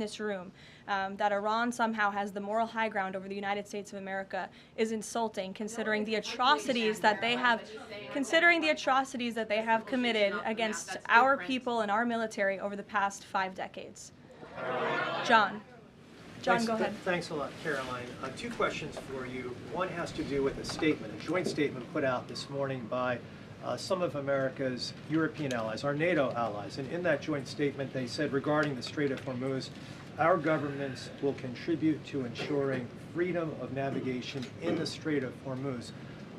this room that Iran somehow has the moral high ground over the United States of America is insulting, considering the atrocities that they have, committed against our people and our military over the past 5 decades. John, go ahead. Thanks a lot, Caroline. 2 questions for you. One has to do with a statement, a joint statement put out this morning by some of America's European allies, our NATO allies. And in that joint statement, they said regarding the Strait of Hormuz, our governments will contribute to ensuring freedom of navigation in the Strait of Hormuz.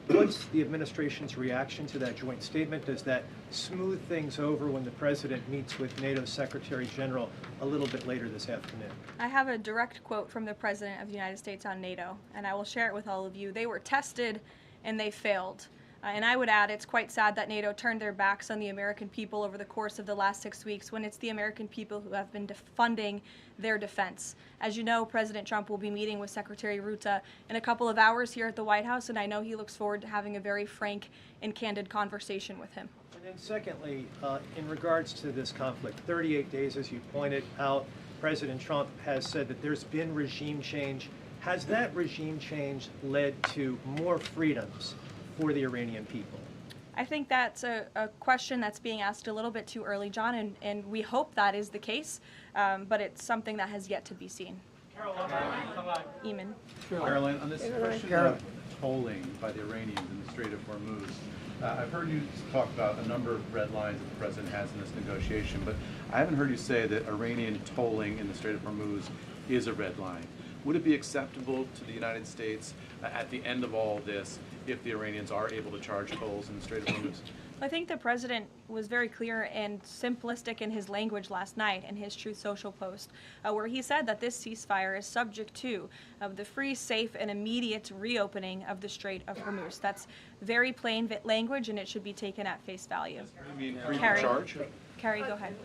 What's the administration's reaction to that joint statement? Does that smooth things over when the president meets with NATO Secretary General a little bit later this afternoon? I have a direct quote from the President of the United States on NATO, and I will share it with all of you. They were tested and they failed. And I would add, it's quite sad that NATO turned their backs on the American people over the course of the last 6 weeks, when it's the American people who have been funding their defense. As you know, President Trump will be meeting with Secretary Ruta in a couple of hours here at the White House, and I know he looks forward to having a very frank and candid conversation with him. And then secondly, in regards to this conflict, 38 days, as you pointed out, President Trump has said that there's been regime change. Has that regime change led to more freedoms for the Iranian people? I think that's a question that's being asked a little bit too early, John, and we hope that is the case, but it's something that has yet to be seen. Eamon. Caroline, on this question of tolling by the Iranians in the Strait of Hormuz, I've heard you talk about a number of red lines that the president has in this negotiation, but I haven't heard you say that Iranian tolling in the Strait of Hormuz is a red line. Would it be acceptable to the United States at the end of all this if the Iranians are able to charge tolls in the Strait of Hormuz? I think the president was very clear and simplistic in his language last night in his Truth Social post, where he said that this ceasefire is subject to the free, safe, and immediate reopening of the Strait of Hormuz. That's very plain language, and it should be taken at face value. You mean free to charge? Carrie, go ahead.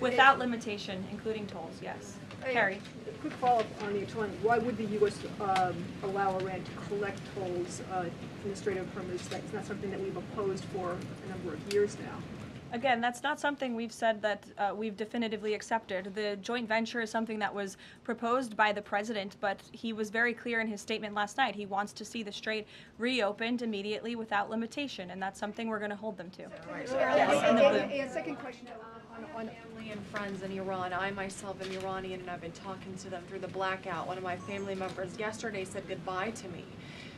Without limitation, including tolls, yes. Carrie. A quick follow-up on the tolling. Why would the U.S. allow Iran to collect tolls from the Strait of Hormuz? That's not something that we've opposed for a number of years now. Again, that's not something we've said that we've definitively accepted. The joint venture is something that was proposed by the president, but he was very clear in his statement last night. He wants to see the strait reopened immediately without limitation, and that's something we're going to hold them to. And second question on family and friends in Iran. I myself am Iranian, and I've been talking to them through the blackout. One of my family members yesterday said goodbye to me.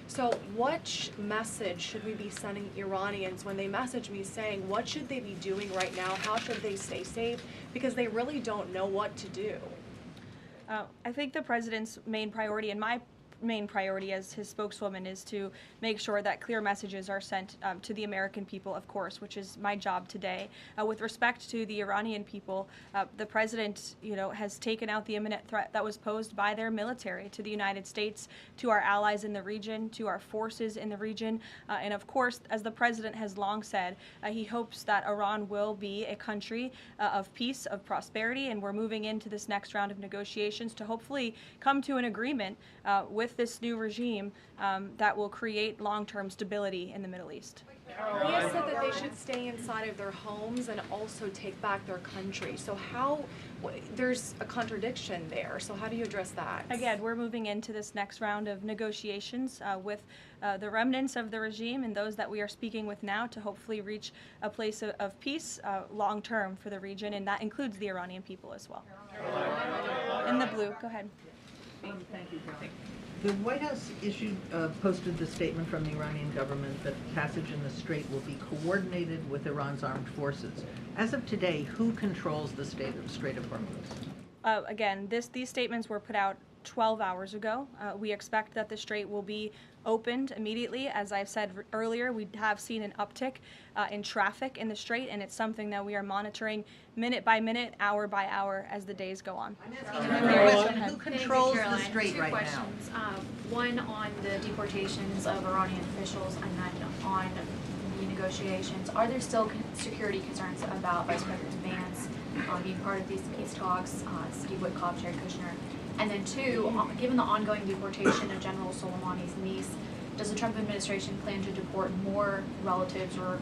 So what message should we be sending Iranians when they message me saying what should they be doing right now? How should they stay safe? Because they really don't know what to do. I think the president's main priority, and my main priority as his spokeswoman, is to make sure that clear messages are sent to the American people, of course, which is my job today. With respect to the Iranian people, the president, has taken out the imminent threat that was posed by their military to the United States, to our allies in the region, to our forces in the region, and of course, as the president has long said, he hopes that Iran will be a country of peace, of prosperity, and we're moving into this next round of negotiations to hopefully come to an agreement with this new regime that will create long-term stability in the Middle East. He has said that they should stay inside of their homes and also take back their country. So there's a contradiction there. So how do you address that? Again, we're moving into this next round of negotiations with the remnants of the regime and those that we are speaking with now to hopefully reach a place of peace long-term for the region, and that includes the Iranian people as well. In the blue, go ahead. Thank you, Caroline. The White House posted the statement from the Iranian government that passage in the strait will be coordinated with Iran's armed forces. As of today, who controls the Strait of Hormuz? Again, these statements were put out 12 hours ago. We expect that the strait will be opened immediately. As I've said earlier, we have seen an uptick in traffic in the strait, and it's something that we are monitoring minute by minute, hour by hour as the days go on. Who controls the strait right questions. One on the deportations of Iranian officials, and then on the negotiations. Are there still security concerns about Vice President Vance being part of these peace talks, Steve Witkoff, Jared Kushner? And then two, given the ongoing deportation of General Soleimani's niece, does the Trump administration plan to deport more relatives or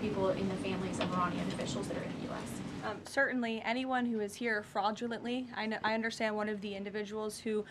people in the families of Iranian officials that are in the U.S.? Certainly, anyone who is here fraudulently, I understand one of the individuals who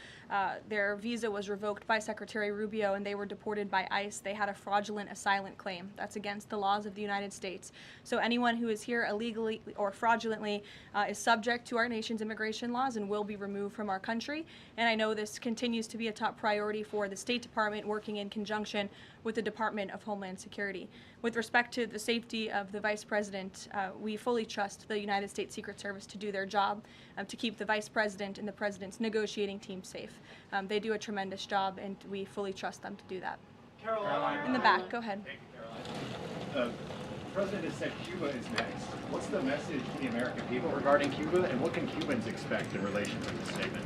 their visa was revoked by Secretary Rubio and they were deported by ICE. They had a fraudulent asylum claim. That's against the laws of the United States. So anyone who is here illegally or fraudulently is subject to our nation's immigration laws and will be removed from our country. And I know this continues to be a top priority for the State Department, working in conjunction with the Department of Homeland Security. With respect to the safety of the Vice President, we fully trust the United States Secret Service to do their job, to keep the Vice President and the President's negotiating team safe. They do a tremendous job, and we fully trust them to do that. Caroline. In the back, go ahead. Thank you, Caroline. The President has said Cuba is next. What's the message to the American people regarding Cuba, and what can Cubans expect in relation to this statement?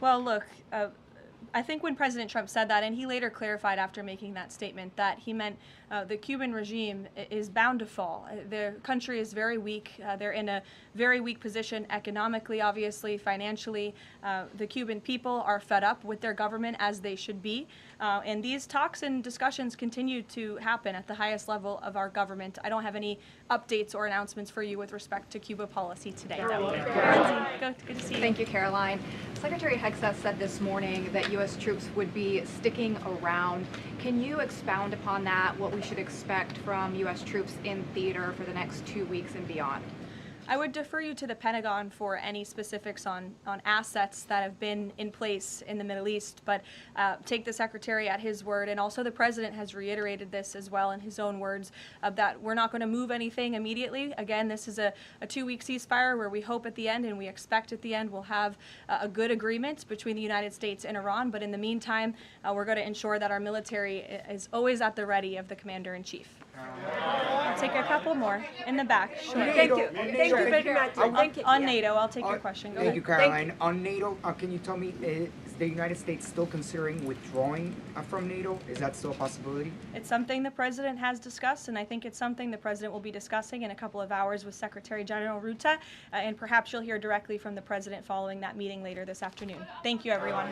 Well, look, I think when President Trump said that, and he later clarified after making that statement, that he meant the Cuban regime is bound to fall. The country is very weak. They're in a very weak position economically, obviously, financially. The Cuban people are fed up with their government, as they should be. And these talks and discussions continue to happen at the highest level of our government. I don't have any updates or announcements for you with respect to Cuba policy today. Lindsay, good to see you. Thank you, Caroline. Secretary Hegseth said this morning that U.S. troops would be sticking around. Can you expound upon that, what we should expect from U.S. troops in theater for the next 2 weeks and beyond? I would defer you to the Pentagon for any specifics on assets that have been in place in the Middle East, but take the Secretary at his word, and also the President has reiterated this as well in his own words, that we're not going to move anything immediately. Again, this is a 2-week ceasefire where we hope at the end, and we expect at the end, we'll have a good agreement between the United States and Iran, but in the meantime, we're going to ensure that our military is always at the ready of the Commander-in-Chief. I'll take a couple more in the back. Sure. Thank you. Thank you very much. Thank you. On NATO, I'll take your question. Go Thank you, ahead. Caroline. On NATO, can you tell me, is the United States still considering withdrawing from NATO? Is that still a possibility? It's something the President has discussed, and I think it's something the President will be discussing in a couple of hours with Secretary General Ruta, and perhaps you'll hear directly from the President following that meeting later this afternoon. Thank you, everyone.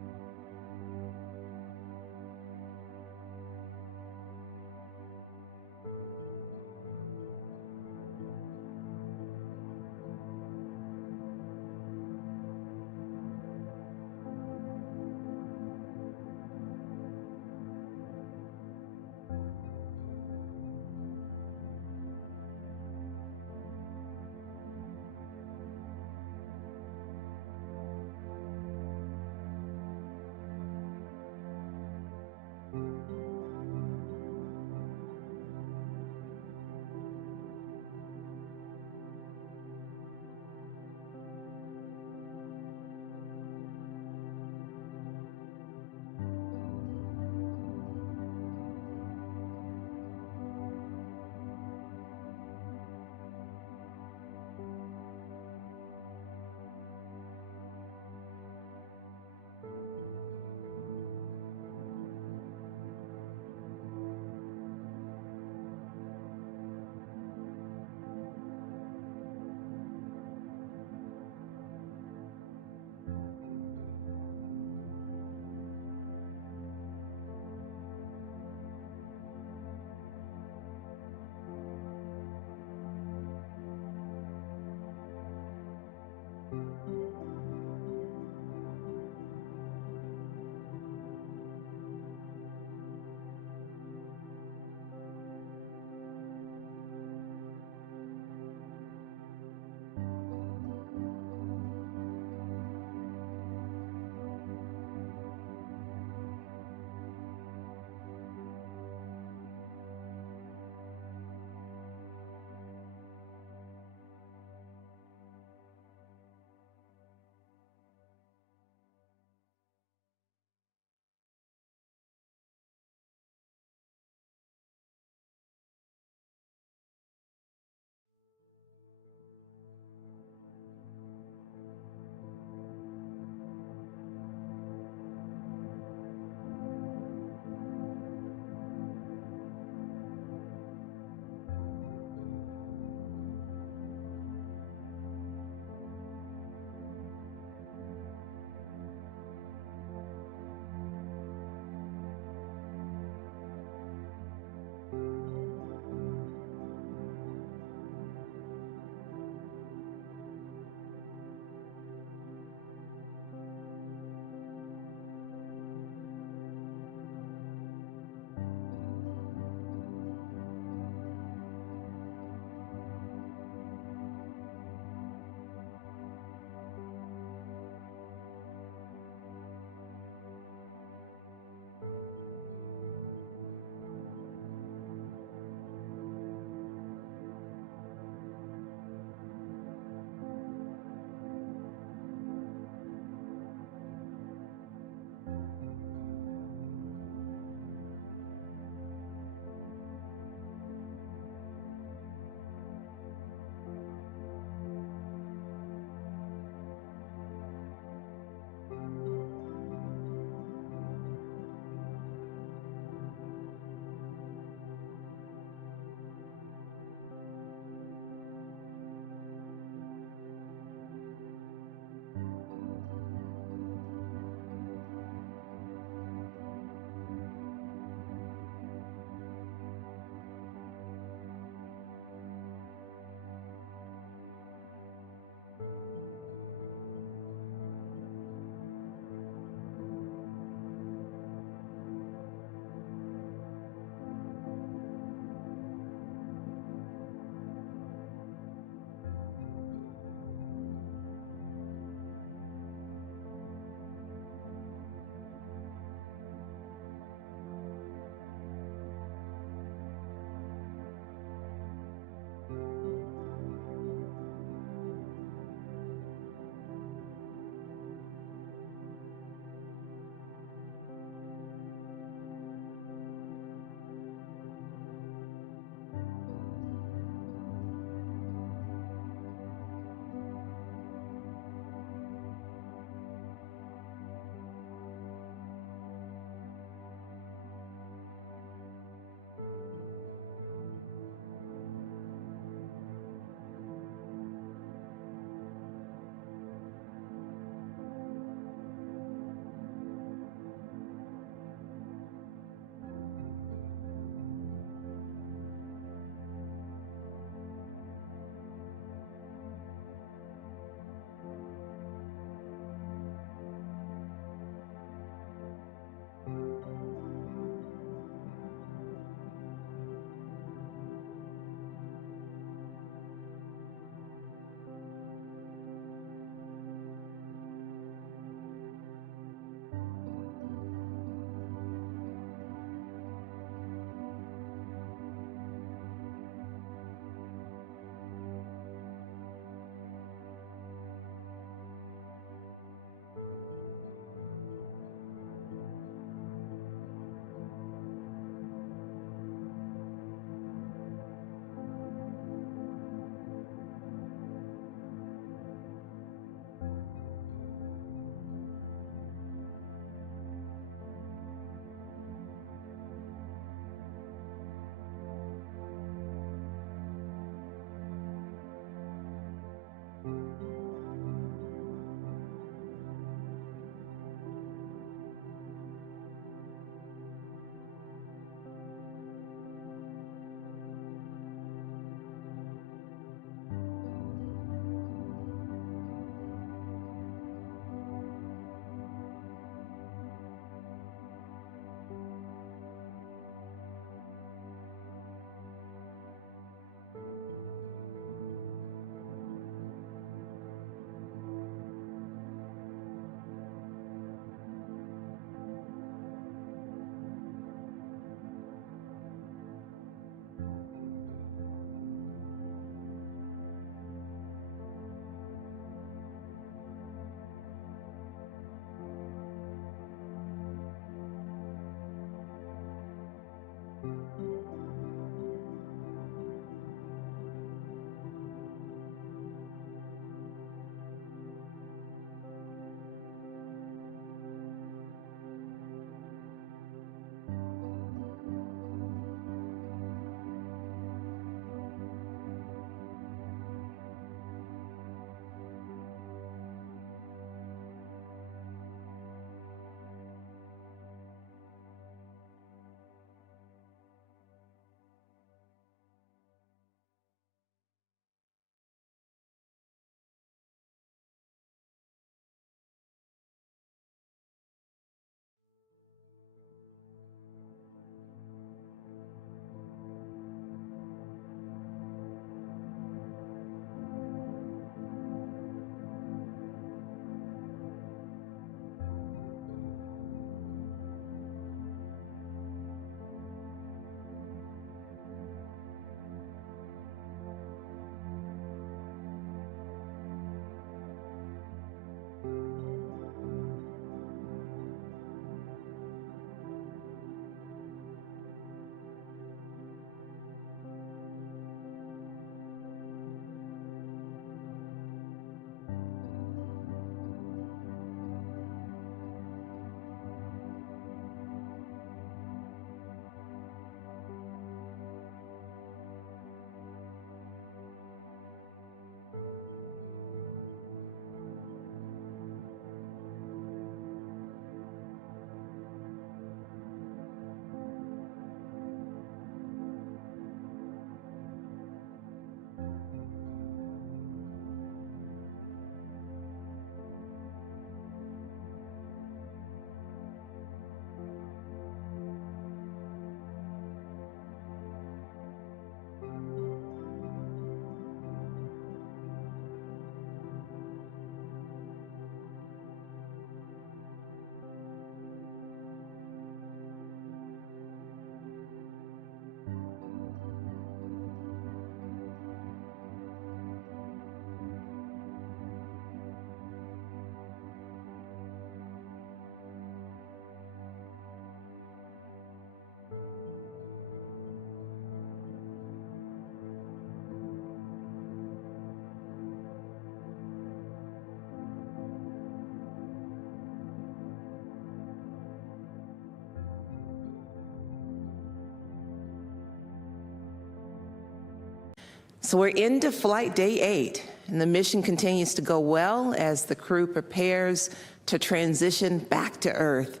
So we're into flight day 8, and the mission continues to go well as the crew prepares to transition back to Earth,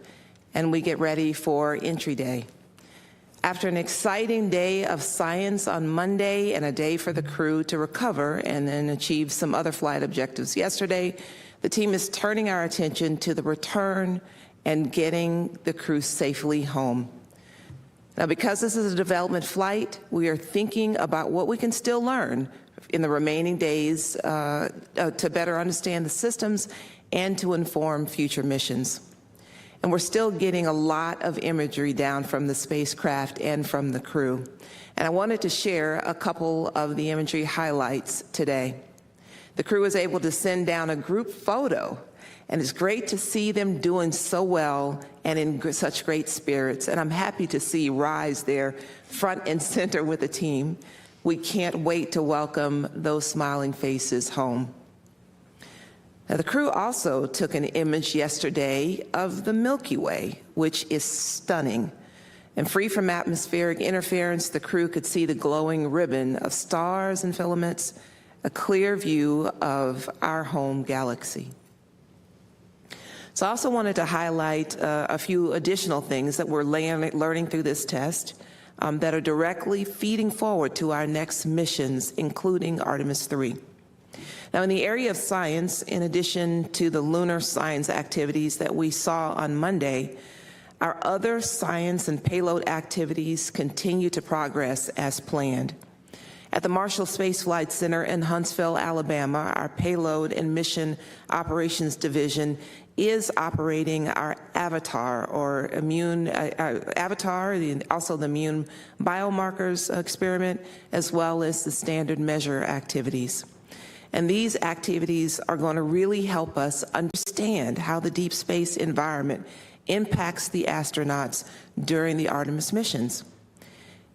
and we get ready for entry day. After an exciting day of science on Monday and a day for the crew to recover and then achieve some other flight objectives yesterday, the team is turning our attention to the return and getting the crew safely home. Now, because this is a development flight, we are thinking about what we can still learn in the remaining days to better understand the systems and to inform future missions. And we're still getting a lot of imagery down from the spacecraft and from the crew. And I wanted to share a couple of the imagery highlights today. The crew was able to send down a group photo, and it's great to see them doing so well and in such great spirits. And I'm happy to see Rise there front and center with the team. We can't wait to welcome those smiling faces home. Now, the crew also took an image yesterday of the Milky Way, which is stunning. And free from atmospheric interference, the crew could see the glowing ribbon of stars and filaments, a clear view of our home galaxy. So I also wanted to highlight a few additional things that we're learning through this test that are directly feeding forward to our next missions, including Artemis 3. Now, in the area of science, in addition to the lunar science activities that we saw on Monday, our other science and payload activities continue to progress as planned. At the Marshall Space Flight Center in Huntsville, Alabama, our Payload and Mission Operations Division is operating our AVATAR, or also the immune biomarkers experiment, as well as the standard measure activities. And these activities are going to really help us understand how the deep space environment impacts the astronauts during the Artemis missions.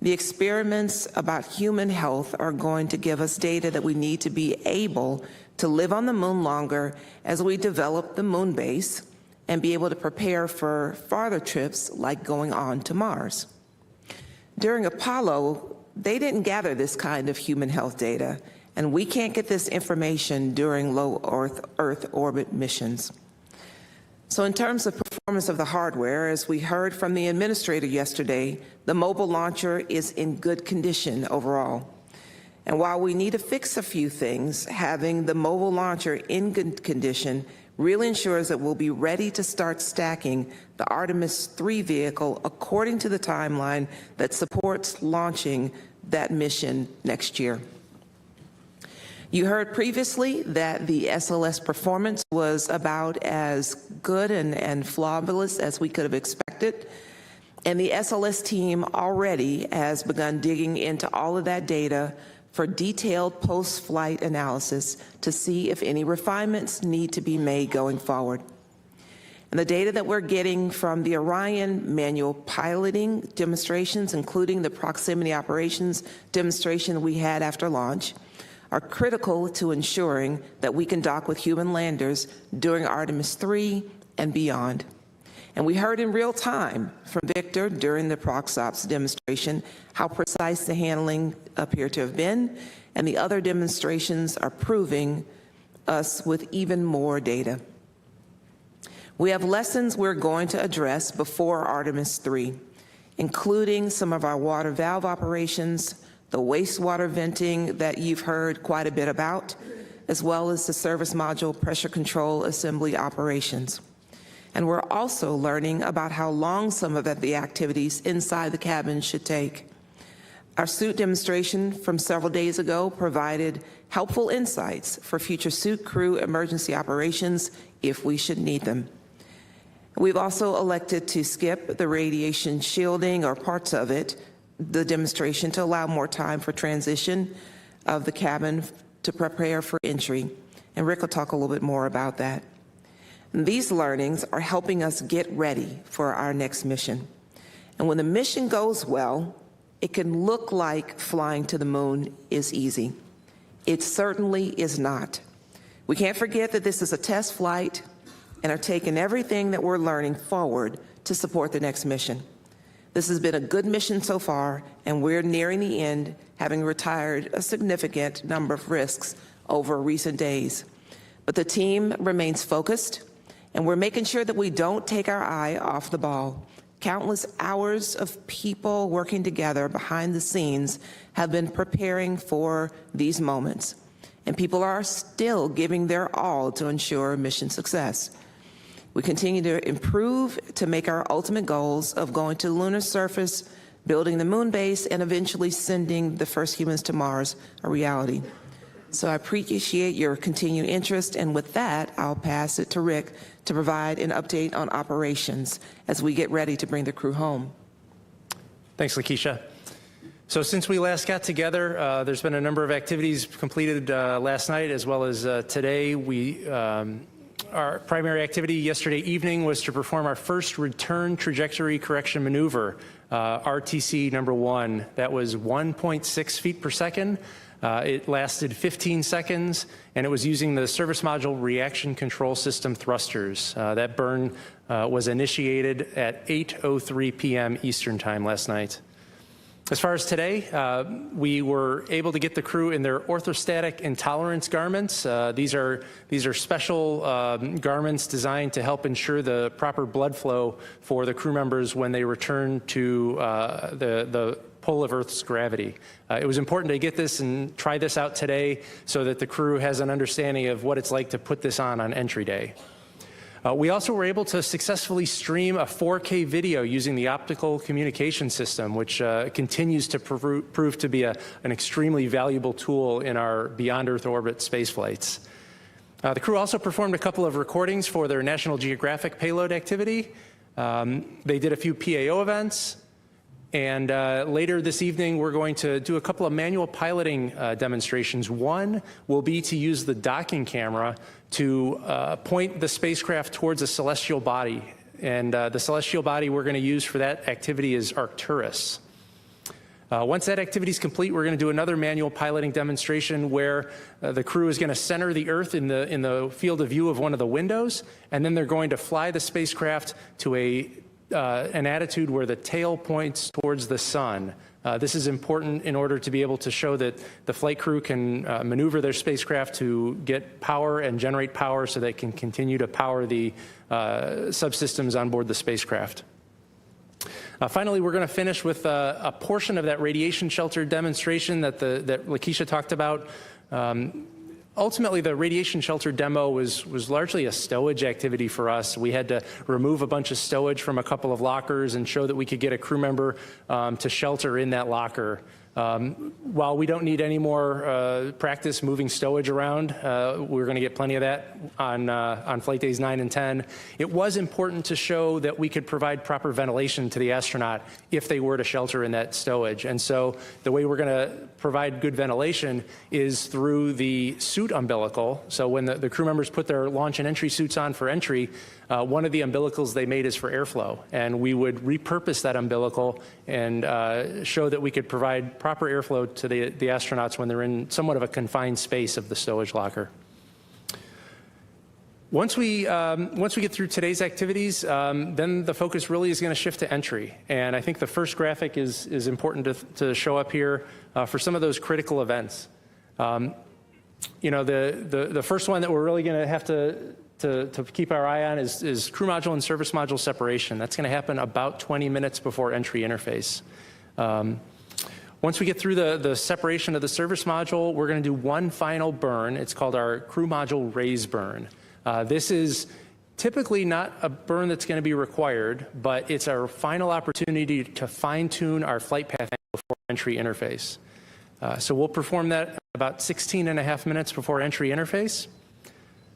The experiments about human health are going to give us data that we need to be able to live on the moon longer as we develop the moon base and be able to prepare for farther trips like going on to Mars. During Apollo, they didn't gather this kind of human health data, and we can't get this information during low Earth orbit missions. So in terms of performance of the hardware, as we heard from the administrator yesterday, the mobile launcher is in good condition overall. And while we need to fix a few things, having the mobile launcher in good condition really ensures that we'll be ready to start stacking the Artemis 3 vehicle according to the timeline that supports launching that mission next year. You heard previously that the SLS performance was about as good and flawless as we could have expected. And the SLS team already has begun digging into all of that data for detailed post-flight analysis to see if any refinements need to be made going forward. And the data that we're getting from the Orion manual piloting demonstrations, including the proximity operations demonstration we had after launch, are critical to ensuring that we can dock with human landers during Artemis 3 and beyond. And we heard in real time from Victor during the ProxOps demonstration how precise the handling appeared to have been, and the other demonstrations are proving us with even more data. We have lessons we're going to address before Artemis 3, including some of our water valve operations, the wastewater venting that you've heard quite a bit about, as well as the service module pressure control assembly operations. And we're also learning about how long some of the activities inside the cabin should take. Our suit demonstration from several days ago provided helpful insights for future suit crew emergency operations if we should need them. We've also elected to skip the radiation shielding or parts of it, the demonstration, to allow more time for transition of the cabin to prepare for entry. And Rick will talk a little bit more about that. And these learnings are helping us get ready for our next mission. And when the mission goes well, it can look like flying to the moon is easy. It certainly is not. We can't forget that this is a test flight and are taking everything that we're learning forward to support the next mission. This has been a good mission so far, and we're nearing the end, having retired a significant number of risks over recent days. But the team remains focused, and we're making sure that we don't take our eye off the ball. Countless hours of people working together behind the scenes have been preparing for these moments, and people are still giving their all to ensure mission success. We continue to improve to make our ultimate goals of going to the lunar surface, building the moon base, and eventually sending the first humans to Mars a reality. So I appreciate your continued interest, and with that, I'll pass it to Rick to provide an update on operations as we get ready to bring the crew home. Thanks, Lakeisha. So since we last got together, there's been a number of activities completed last night as well as today. Our primary activity yesterday evening was to perform our first return trajectory correction maneuver, RTC number 1. That was 1.6 feet per second. It lasted 15 seconds, and it was using the service module reaction control system thrusters. That burn was initiated at 8:03 p.m. Eastern Time last night. As far as today, we were able to get the crew in their orthostatic intolerance garments. These are special garments designed to help ensure the proper blood flow for the crew members when they return to the pull of Earth's gravity. It was important to get this and try this out today so that the crew has an understanding of what it's like to put this on entry day. We also were able to successfully stream a 4K video using the optical communication system, which continues to prove to be an extremely valuable tool in our beyond Earth orbit space flights. The crew also performed a couple of recordings for their National Geographic payload activity. They did a few PAO events. And later this evening, we're going to do a couple of manual piloting demonstrations. One will be to use the docking camera to point the spacecraft towards a celestial body. And the celestial body we're going to use for that activity is Arcturus. Once that activity is complete, we're going to do another manual piloting demonstration where the crew is going to center the Earth in the field of view of one of the windows, and then they're going to fly the spacecraft to an attitude where the tail points towards the sun. This is important in order to be able to show that the flight crew can maneuver their spacecraft to get power and generate power so they can continue to power the subsystems on board the spacecraft. Finally, we're going to finish with a portion of that radiation shelter demonstration that Lakeisha talked about. Ultimately, the radiation shelter demo was largely a stowage activity for us. We had to remove a bunch of stowage from a couple of lockers and show that we could get a crew member to shelter in that locker. While we don't need any more practice moving stowage around, we're going to get plenty of that on flight days 9 and 10. It was important to show that we could provide proper ventilation to the astronaut if they were to shelter in that stowage. And so the way we're going to provide good ventilation is through the suit umbilical. So when the crew members put their launch and entry suits on for entry, one of the umbilicals they made is for airflow, and we would repurpose that umbilical and show that we could provide proper airflow to the astronauts when they're in somewhat of a confined space of the stowage locker. Once we get through today's activities, then the focus really is going to shift to entry, and I think the first graphic is important to show up here for some of those critical events. You know, the first one that we're really going to have to keep our eye on is crew module and service module separation. That's going to happen about 20 minutes before entry interface. Once we get through the separation of the service module, we're going to do one final burn. It's called our crew module raise burn. This is typically not a burn that's going to be required, but it's our final opportunity to fine-tune our flight path before entry interface. So we'll perform that about 16.5 minutes before entry interface.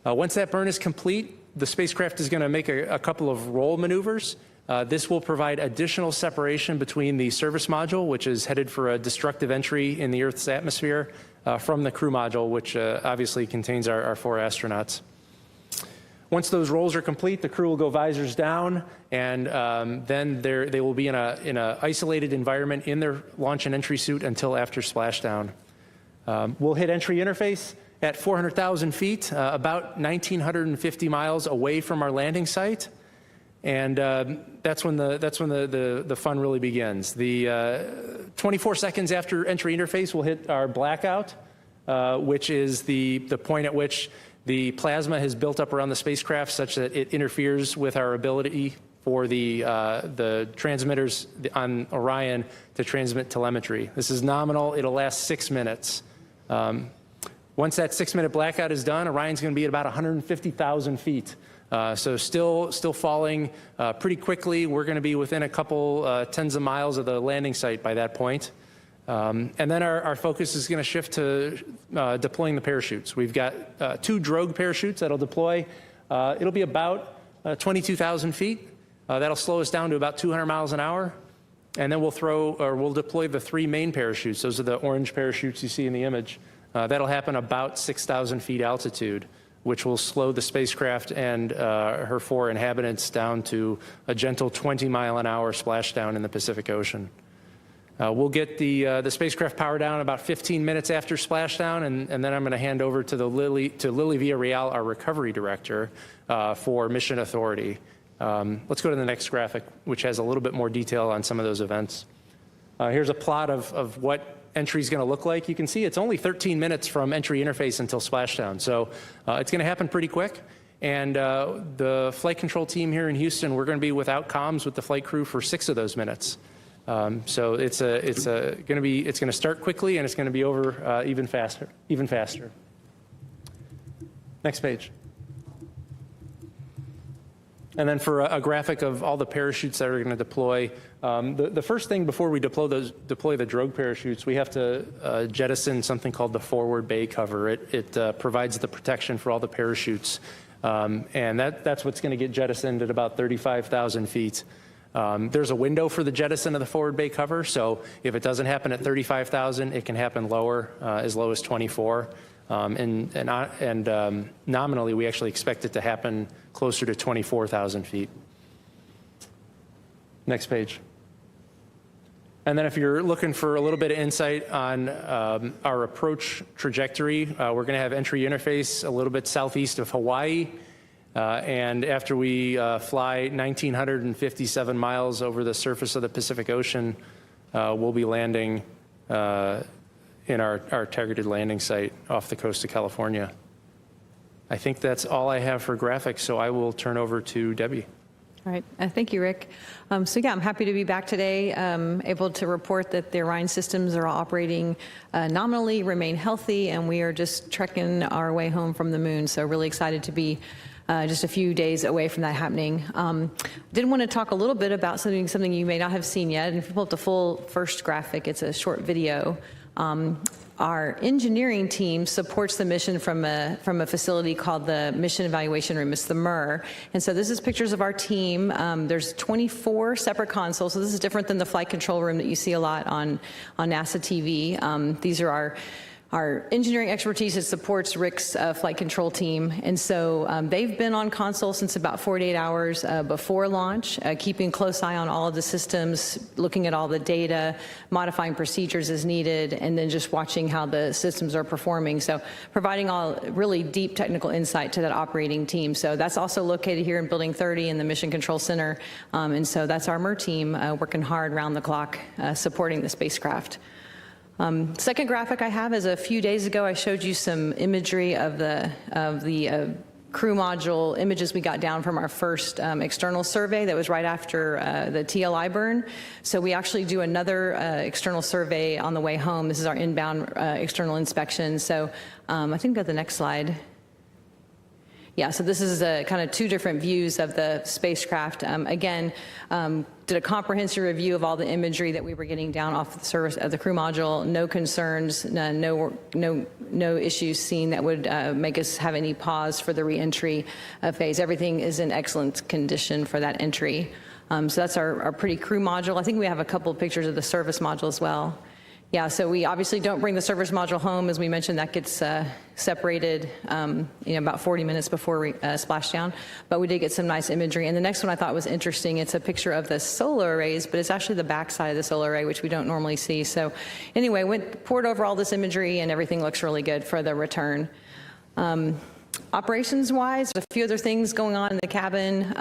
Once that burn is complete, the spacecraft is going to make a couple of roll maneuvers. This will provide additional separation between the service module, which is headed for a destructive entry in the Earth's atmosphere, from the crew module, which obviously contains our 4 astronauts. Once those rolls are complete, the crew will go visors down, and then they will be in a isolated environment in their launch and entry suit until after splashdown. We'll hit entry interface at 400,000 feet, about 1,950 miles away from our landing site. And that's when the fun really begins. The 24 seconds after entry interface, we'll hit our blackout, which is the point at which the plasma has built up around the spacecraft such that it interferes with our ability for the transmitters on Orion to transmit telemetry. This is nominal. It'll last 6 minutes. Once that 6-minute blackout is done, Orion's going to be at about 150,000 feet. So still falling pretty quickly. We're going to be within a couple tens of miles of the landing site by that point. And then our focus is going to shift to deploying the parachutes. We've got 2 drogue parachutes that'll deploy. It'll be about 22,000 feet. That'll slow us down to about 200 miles an hour. And then we'll deploy the 3 main parachutes. Those are the orange parachutes you see in the image. That'll happen about 6,000 feet altitude, which will slow the spacecraft and her 4 inhabitants down to a gentle 20-mile-an-hour splashdown in the Pacific Ocean. We'll get the spacecraft powered down about 15 minutes after splashdown, and then I'm going to hand over to Lily Villarreal, our recovery director, for mission authority. Let's go to the next graphic, which has a little bit more detail on some of those events. Here's a plot of what entry is going to look like. You can see it's only 13 minutes from entry interface until splashdown, so it's going to happen pretty quick. And the flight control team here in Houston, we're going to be without comms with the flight crew for 6 of those minutes. So it's going to start quickly, and it's going to be over even faster. Next page. And then for a graphic of all the parachutes that are going to deploy, the first thing before we deploy the drogue parachutes, we have to jettison something called the forward bay cover. It provides the protection for all the parachutes, and that's what's going to get jettisoned at about 35,000 feet. There's a window for the jettison of the forward bay cover, so if it doesn't happen at 35,000, it can happen lower, as low as 24. And nominally, we actually expect it to happen closer to 24,000 feet. Next page. And then if you're looking for a little bit of insight on our approach trajectory, we're going to have entry interface a little bit southeast of Hawaii. And after we fly 1,957 miles over the surface of the Pacific Ocean, we'll be landing in our targeted landing site off the coast of California. I think that's all I have for graphics, so I will turn over to Debbie. All right, thank you, Rick. So yeah, I'm happy to be back today, able to report that the Orion systems are all operating nominally, remain healthy, and we are just trekking our way home from the moon. So really excited to be just a few days away from that happening. Did want to talk a little bit about something you may not have seen yet. And if you pull up the full first graphic, it's a short video. Our engineering team supports the mission from a facility called the Mission Evaluation Room. It's the MIR. And so this is pictures of our team. There's 24 separate consoles. So this is different than the flight control room that you see a lot on NASA TV. These are our engineering expertise that supports Rick's flight control team. And so they've been on console since about 48 hours before launch, keeping close eye on all of the systems, looking at all the data, modifying procedures as needed, and then just watching how the systems are performing. So providing all really deep technical insight to that operating team. So that's also located here in Building 30 in the Mission Control Center. And so that's our MIR team working hard around the clock supporting the spacecraft. Second graphic I have is a few days ago I showed you some imagery of the crew module images we got down from our first external survey that was right after the TLI burn. So we actually do another external survey on the way home. This is our inbound external inspection. So I think go to the next slide. Yeah, so this is kind of 2 different views of the spacecraft. Again, did a comprehensive review of all the imagery that we were getting down off the surface of the crew module. No concerns, no issues seen that would make us have any pause for the re-entry phase. Everything is in excellent condition for that entry. So that's our pretty crew module. I think we have a couple of pictures of the service module as well. Yeah, so we obviously don't bring the service module home. As we mentioned, that gets separated about 40 minutes before splashdown. But we did get some nice imagery. And the next one I thought was interesting. It's a picture of the solar arrays, but it's actually the backside of the solar array, which we don't normally see. So anyway, poured over all this imagery, and everything looks really good for the return. Operations-wise, a few other things going on in the cabin.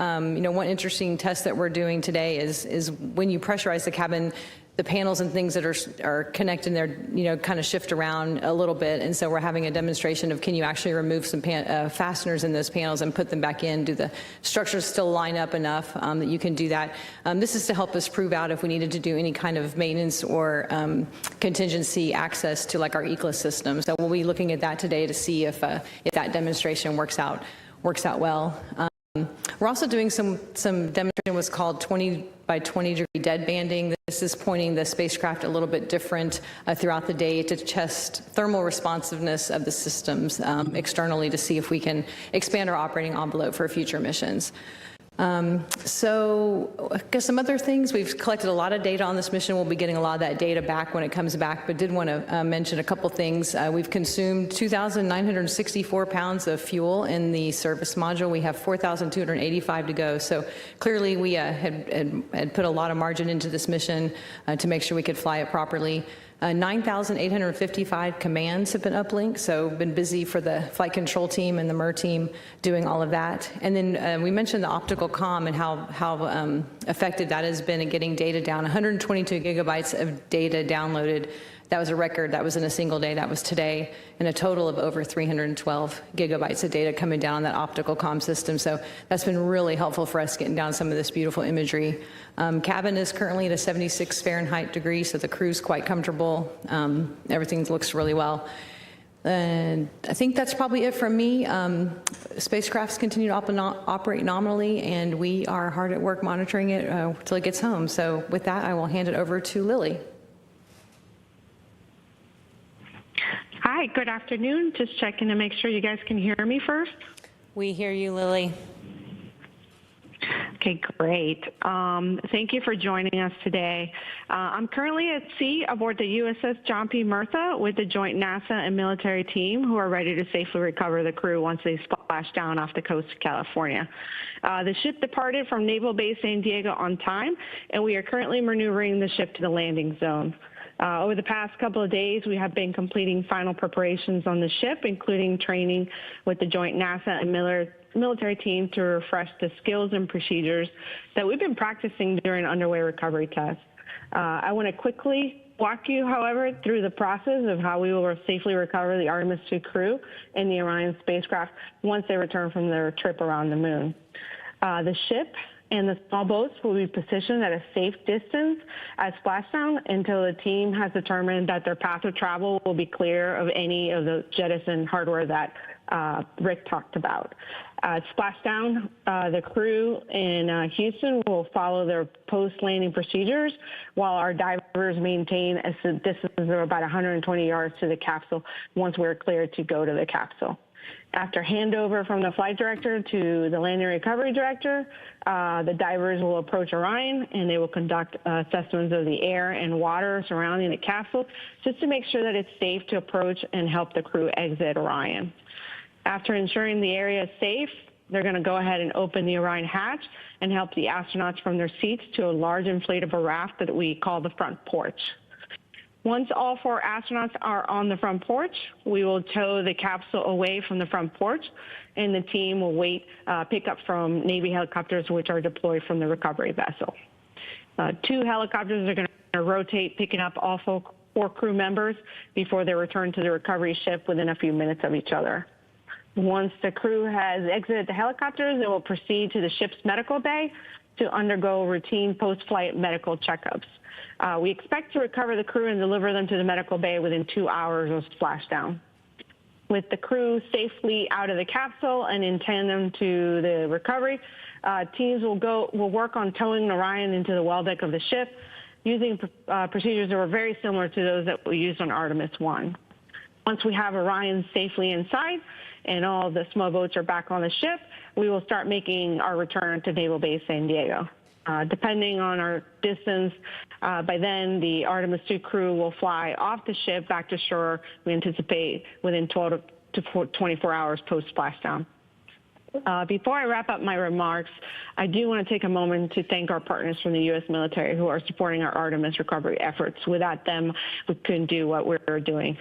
One interesting test that we're doing today is when you pressurize the cabin, the panels and things that are connected there, kind of shift around a little bit. And so we're having a demonstration of can you actually remove some fasteners in those panels and put them back in? Do the structures still line up enough that you can do that? This is to help us prove out if we needed to do any kind of maintenance or contingency access to like our ecosystem. So we'll be looking at that today to see if that demonstration works out well. We're also doing some demonstration what's called 20 by 20 degree dead banding. This is pointing the spacecraft a little bit different throughout the day to test thermal responsiveness of the systems externally to see if we can expand our operating envelope for future missions. So I guess some other things, we've collected a lot of data on this mission. We'll be getting a lot of that data back when it comes back, but did want to mention a couple things. We've consumed 2,964 pounds of fuel in the service module. We have 4,285 to go. So clearly we had put a lot of margin into this mission to make sure we could fly it properly. 9,855 commands have been uplinked, so been busy for the flight control team and the MER team doing all of that. And then we mentioned the optical comm and how effective that has been in getting data down. 122 gigabytes of data downloaded. That was a record. That was in a single day. That was today. And a total of over 312 gigabytes of data coming down on that optical comm system. So that's been really helpful for us getting down some of this beautiful imagery. Cabin is currently at a 76 Fahrenheit degree, so the crew's quite comfortable. Everything looks really well. And I think that's probably it from me. Spacecrafts continue to operate nominally, and we are hard at work monitoring it until it gets home. So with that, I will hand it over to Lily. Hi, good afternoon. Just checking to make sure you guys can hear me first. We hear you, Lily. Okay, great. Thank you for joining us today. I'm currently at sea aboard the USS John P. Murtha with the joint NASA and military team who are ready to safely recover the crew once they splash down off the coast of California. The ship departed from Naval Base San Diego on time, and we are currently maneuvering the ship to the landing zone. Over the past couple of days, we have been completing final preparations on the ship, including training with the joint NASA and military team to refresh the skills and procedures that we've been practicing during underway recovery tests. I want to quickly walk you, however, through the process of how we will safely recover the Artemis II crew and the Orion spacecraft once they return from their trip around the moon. The ship and the small boats will be positioned at a safe distance at splashdown until the team has determined that their path of travel will be clear of any of the jettison hardware that Rick talked about. At splashdown, the crew in Houston will follow their post-landing procedures while our divers maintain a distance of about 120 yards to the capsule once we're cleared to go to the capsule. After handover from the flight director to the landing recovery director, the divers will approach Orion and they will conduct assessments of the air and water surrounding the capsule just to make sure that it's safe to approach and help the crew exit Orion. After ensuring the area is safe, they're going to go ahead and open the Orion hatch and help the astronauts from their seats to a large inflatable raft that we call the front porch. Once all 4 astronauts are on the front porch, we will tow the capsule away from the front porch, and the team will pick up from Navy helicopters, which are deployed from the recovery vessel. 2 helicopters are going to rotate, picking up all 4 crew members before they return to the recovery ship within a few minutes of each other. Once the crew has exited the helicopters, they will proceed to the ship's medical bay to undergo routine post-flight medical checkups. We expect to recover the crew and deliver them to the medical bay within 2 hours of splashdown. With the crew safely out of the capsule and in tandem to the recovery, teams will work on towing Orion into the well deck of the ship using procedures that were very similar to those that we used on Artemis I. Once we have Orion safely inside and all the small boats are back on the ship, we will start making our return to Naval Base San Diego. Depending on our distance, by then the Artemis II crew will fly off the ship back to shore, we anticipate within 12 to 24 hours post-splashdown. Before I wrap up my remarks, I do want to take a moment to thank our partners from the U.S. military who are supporting our Artemis recovery efforts. Without them, we couldn't do what we're doing.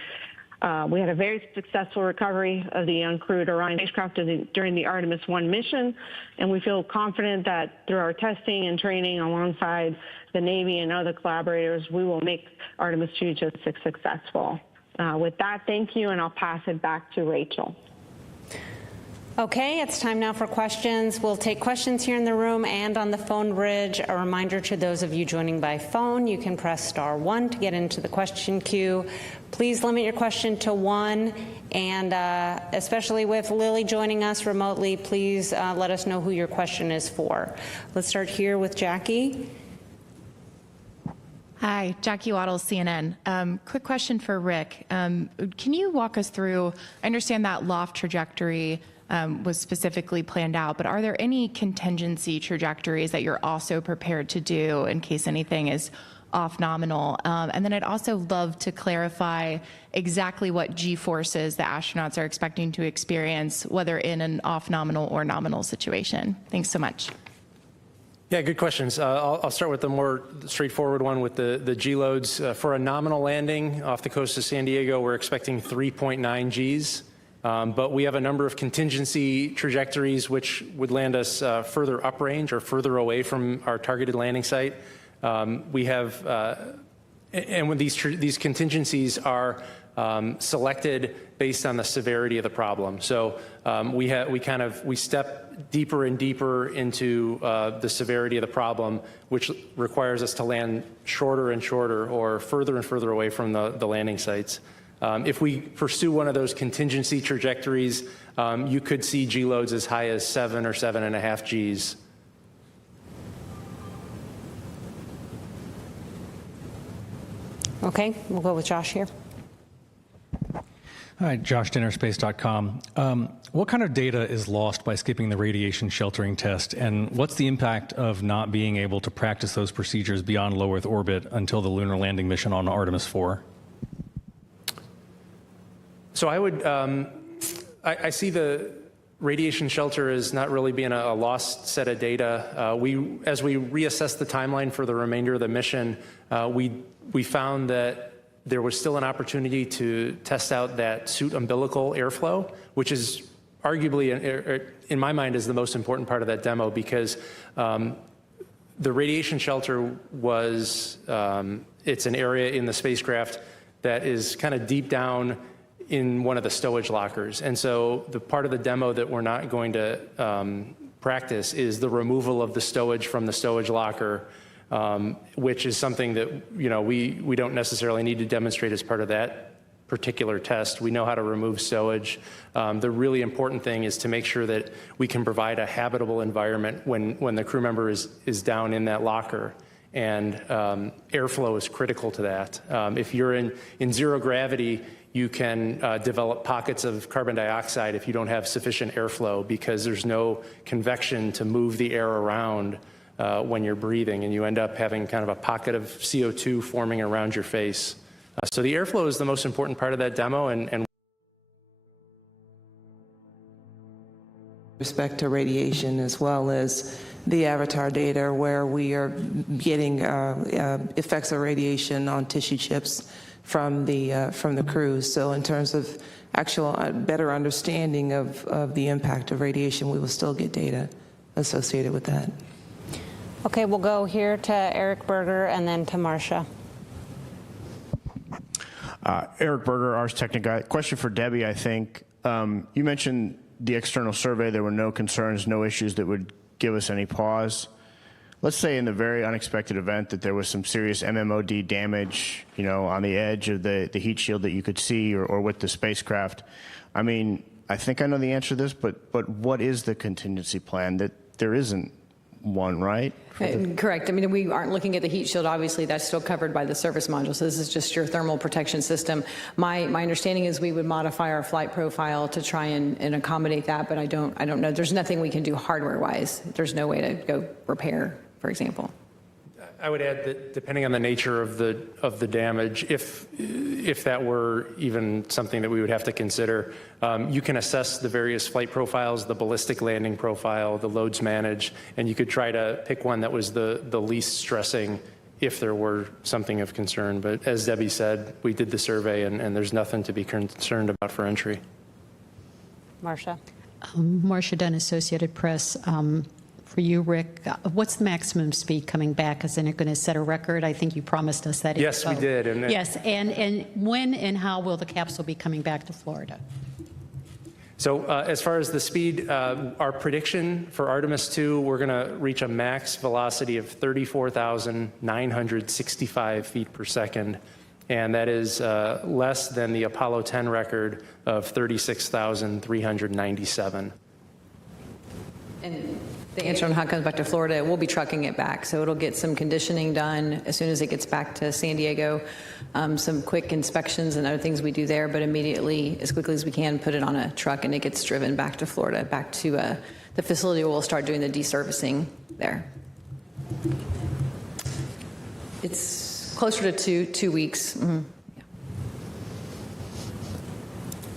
We had a very successful recovery of the uncrewed Orion spacecraft during the Artemis 1 mission, and we feel confident that through our testing and training alongside the Navy and other collaborators, we will make Artemis 2 just as successful. With that, thank you, and I'll pass it back to Rachel. Okay, it's time now for questions. We'll take questions here in the room and on the phone bridge. A reminder to those of you joining by phone, you can press *1 to get into the question queue. Please limit your question to one, and especially with Lily joining us remotely, please let us know who your question is for. Let's start here with Jackie. Hi, Jackie Waddles, CNN. Quick question for Rick. Can you walk us through, I understand that loft trajectory was specifically planned out, but are there any contingency trajectories that you're also prepared to do in case anything is off nominal? And then I'd also love to clarify exactly what G-forces the astronauts are expecting to experience, whether in an off nominal or nominal situation. Thanks so much. Yeah, good questions. I'll start with the more straightforward one with the G loads. For a nominal landing off the coast of San Diego, we're expecting 3.9 Gs. But we have a number of contingency trajectories which would land us further uprange or further away from our targeted landing site. We have, and when these contingencies are selected based on the severity of the problem. So we step deeper and deeper into the severity of the problem, which requires us to land shorter and shorter or further and further away from the landing sites. If we pursue one of those contingency trajectories, you could see G loads as high as 7 or 7.5 Gs. Okay, we'll go with Josh here. Hi, Josh, dinnerspace.com. What kind of data is lost by skipping the radiation sheltering test, and what's the impact of not being able to practice those procedures beyond low Earth orbit until the lunar landing mission on Artemis 4? So I see the radiation shelter as not really being a lost set of data. As we reassess the timeline for the remainder of the mission, we found that there was still an opportunity to test out that suit umbilical airflow, which is arguably, in my mind, is the most important part of that demo, because the radiation shelter was, it's an area in the spacecraft that is kind of deep down in one of the stowage lockers. And so the part of the demo that we're not going to practice is the removal of the stowage from the stowage locker, which is something that we don't necessarily need to demonstrate as part of that particular test. We know how to remove stowage. The really important thing is to make sure that we can provide a habitable environment when the crew member is down in that locker. And airflow is critical to that. If you're in zero gravity, you can develop pockets of carbon dioxide if you don't have sufficient airflow, because there's no convection to move the air around when you're breathing, and you end up having kind of a pocket of CO2 forming around your face. So the airflow is the most important part of that demo, and respect to radiation, as well as the avatar data where we are getting effects of radiation on tissue chips from the crews. So in terms of actual better understanding of the impact of radiation, we will still get data associated with that. Okay, we'll go here to Eric Berger and then to Marcia. Eric Berger, Ars Technica. Question for Debbie, I think. You mentioned the external survey. There were no concerns, no issues that would give us any pause. Let's say in the very unexpected event that there was some serious MMOD damage, on the edge of the heat shield that you could see, or with the spacecraft. I mean, I think I know the answer to this, but what is the contingency plan? That there isn't one, right? Correct. I mean, we aren't looking at the heat shield. Obviously, that's still covered by the surface module. So this is just your thermal protection system. My understanding is we would modify our flight profile to try and accommodate that, but I don't know. There's nothing we can do hardware-wise. There's no way to go repair, for example. I would add that depending on the nature of the damage, if that were even something that we would have to consider, you can assess the various flight profiles, the ballistic landing profile, the loads managed, and you could try to pick one that was the least stressing if there were something of concern. But as Debbie said, we did the survey, and there's nothing to be concerned about for entry. Marcia. Marcia Dunn, Associated Press. For you, Rick, what's the maximum speed coming back? Isn't it going to set a record? I think you promised us that. Yes, we did. And yes, and when and how will the capsule be coming back to Florida? So as far as the speed, our prediction for Artemis 2, we're going to reach a max velocity of 34,965 feet per second. And that is less than the Apollo 10 record of 36,397. And the answer on how it comes back to Florida, we'll be trucking it back. So it'll get some conditioning done as soon as it gets back to San Diego, some quick inspections and other things we do there, but immediately, as quickly as we can, put it on a truck and it gets driven back to Florida, back to the facility where we'll start doing the deservicing there. It's closer to two weeks. Mm-hmm. Yeah.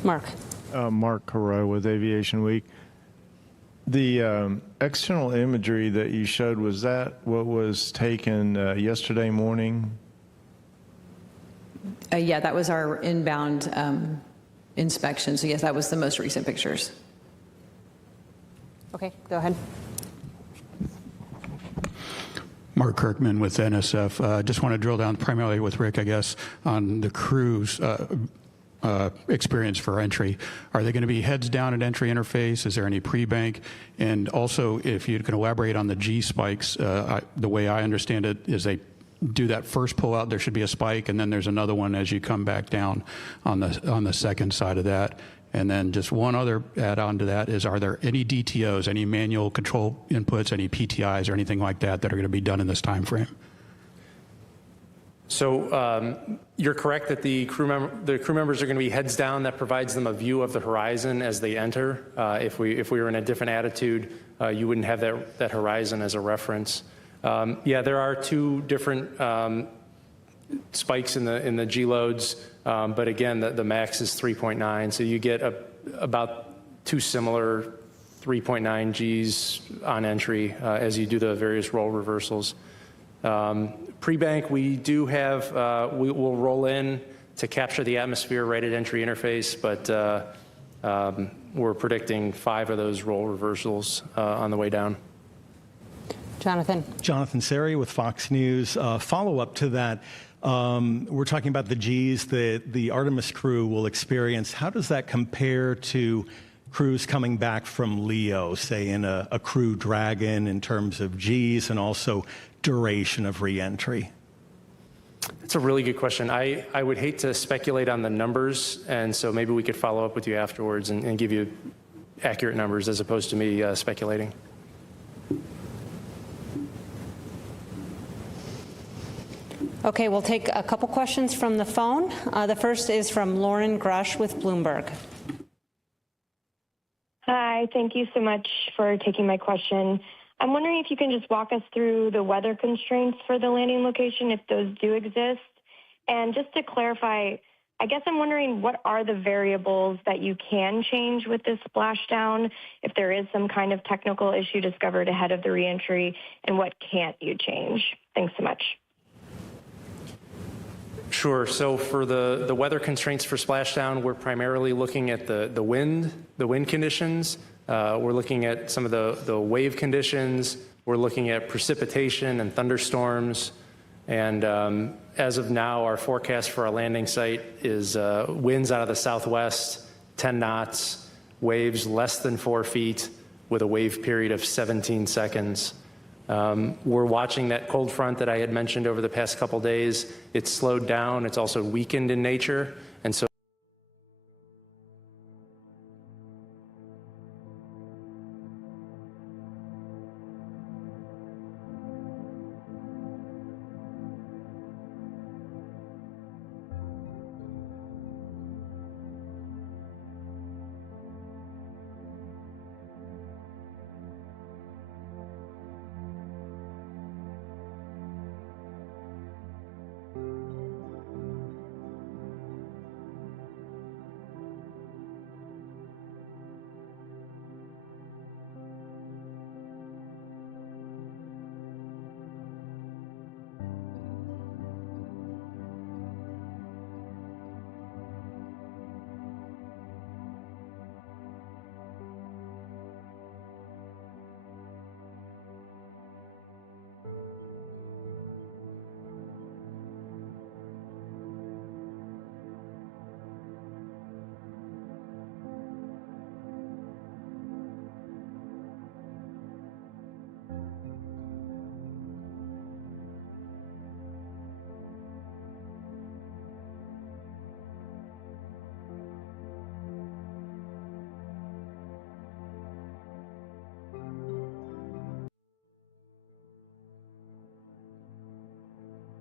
Mark. Mark Carreau with Aviation Week. The external imagery that you showed, was that what was taken yesterday morning? Yeah, that was our inbound inspection. So yes, that was the most recent pictures. Okay, go ahead. Mark Kirkman with NSF. Just want to drill down primarily with Rick, I guess, on the crew's experience for entry. Are they going to be heads down at entry interface? Is there any pre-bank? And also, if you can elaborate on the G spikes, the way I understand it is they do that first pull out, there should be a spike, and then there's another one as you come back down on the second side of that. And then just one other add-on to that is, are there any DTOs, any manual control inputs, any PTIs or anything like that that are going to be done in this time frame? So you're correct that the crew members are going to be heads down. That provides them a view of the horizon as they enter. If we were in a different attitude, you wouldn't have that horizon as a reference. Yeah, there are two different spikes in the G loads, but again, the max is 3.9, so you get about two similar 3.9 Gs on entry as you do the various roll reversals. Pre-bank, we do have, we'll roll in to capture the atmosphere right at entry interface, but we're predicting 5 of those roll reversals on the way down. Jonathan. Jonathan Seri with Fox News. Follow-up to that, we're talking about the Gs that the Artemis crew will experience. How does that compare to crews coming back from LEO, say in a Crew Dragon, in terms of Gs and also duration of reentry? That's a really good question. I would hate to speculate on the numbers, and so maybe we could follow up with you afterwards and give you accurate numbers as opposed to me speculating. Okay, we'll take a couple questions from the phone. The first is from Lauren Grush with Bloomberg. Hi, thank you so much for taking my question. I'm wondering if you can just walk us through the weather constraints for the landing location, if those do exist. And just to clarify, I guess I'm wondering what are the variables that you can change with this splashdown if there is some kind of technical issue discovered ahead of the reentry, and what can't you change? Thanks so much. Sure. So for the weather constraints for splashdown, we're primarily looking at the wind conditions. We're looking at some of the wave conditions. We're looking at precipitation and thunderstorms. And as of now, our forecast for our landing site is winds out of the southwest, 10 knots, waves less than 4 feet with a wave period of 17 seconds. We're watching that cold front that I had mentioned over the past couple days. It's slowed down. It's also weakened in nature. And so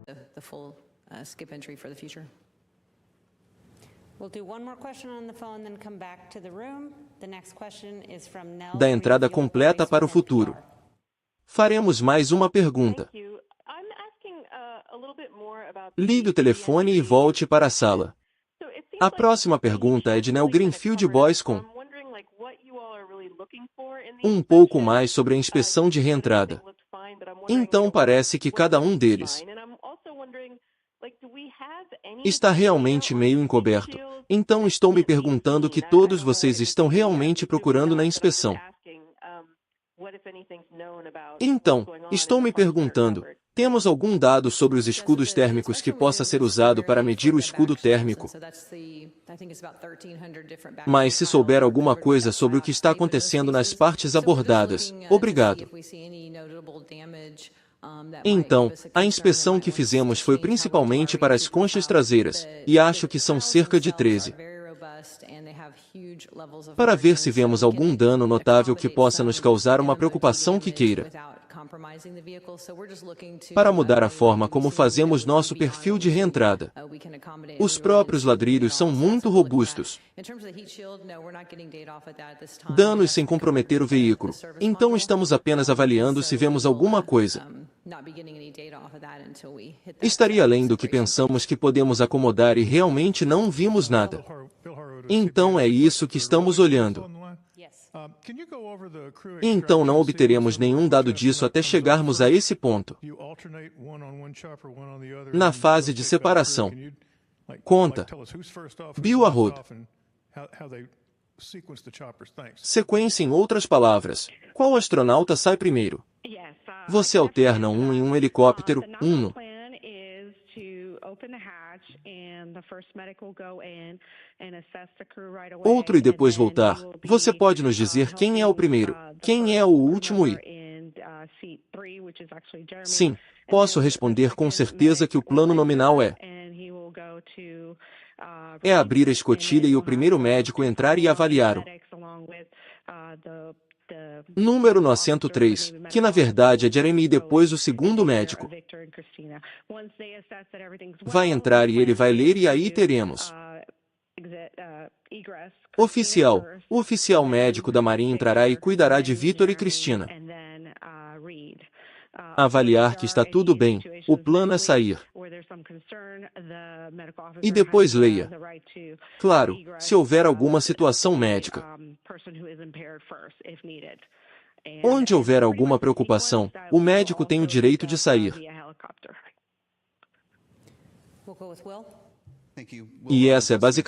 the full skip entry for the future. We'll do one more question on the phone, then come back to the room. The next question is from Nell. Da entrada completa para o futuro. Faremos mais uma pergunta. Ligue o telefone e volte para a sala. A próxima pergunta é de Nell Greenfield Boys com um pouco mais sobre a inspeção de reentrada. Então parece que cada um deles está realmente meio encoberto. Então estou me perguntando o que todos vocês estão realmente procurando na inspeção. Então, estou me perguntando, temos algum dado sobre os escudos térmicos que possa ser usado para medir o escudo térmico? Mas se souber alguma coisa sobre o que está acontecendo nas partes abordadas, obrigado. Então, a inspeção que fizemos foi principalmente para as conchas traseiras, e acho que são cerca de 13. Para ver se vemos algum dano notável que possa nos causar uma preocupação que queira. Para mudar a forma como fazemos nosso perfil de reentrada. Os próprios ladrilhos são muito robustos. Danos sem comprometer o veículo. Então estamos apenas avaliando se vemos alguma coisa. Estaria além do que pensamos que podemos acomodar e realmente não vimos nada. Então é isso que estamos olhando. Então não obteremos nenhum dado disso até chegarmos a esse ponto. Na fase de separação. Conta. Bill Arroad. Sequência em outras palavras. Qual astronauta sai primeiro? Você alterna um em um helicóptero, no. Outro e depois voltar. Você pode nos dizer quem é o primeiro, quem é o último e... Sim, posso responder com certeza que o plano nominal é abrir a escotilha e o primeiro médico entrar e avaliar-o. Número no assento 3, que na verdade é Jeremy e depois o segundo médico. Vai entrar e ele vai ler e aí teremos. Oficial. O oficial médico da Marinha entrará e cuidará de Victor e Cristina. Avaliar que está tudo bem. O plano é sair. E depois leia. Claro, se houver alguma situação médica. Onde houver alguma preocupação, o médico tem o direito de sair. E essa é basicamente